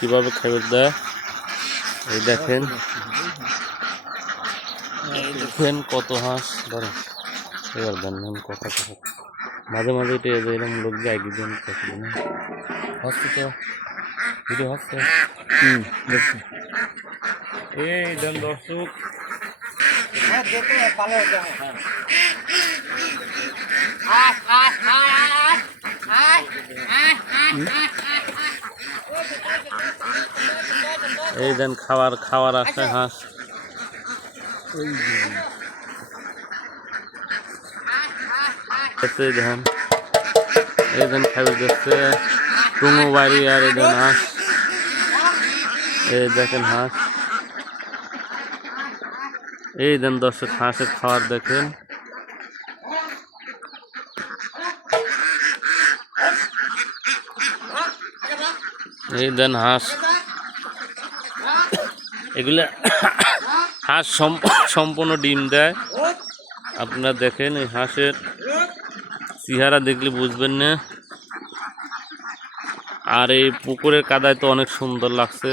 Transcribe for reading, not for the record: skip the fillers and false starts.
কিভাবে খাবার দেয় এই দেখেন কত হাঁস ধরো এবার দেন কথা মাঝে মাঝে এটা এরকম লোক যায় একদিন হচ্ছে তো ভিডিও হচ্ছে দেখছি এই দেন দর্শক এই দেন খাওয়ার আসে হাঁস ধান এই দেন খাবার যাচ্ছে টুঙো বাড়ি আর এই দেন হাঁস এই দেখেন হাঁস এই দেন দর্শক হাঁসের খাবার দেখেন এই দেন হাঁস এগুলা হাঁস সম্পূর্ণ ডিম দেয় আপনারা দেখেন এই হাঁসের চেহারা দেখলে বুঝবেন না আর এই পুকুরের কাদায় তো অনেক সুন্দর লাগছে।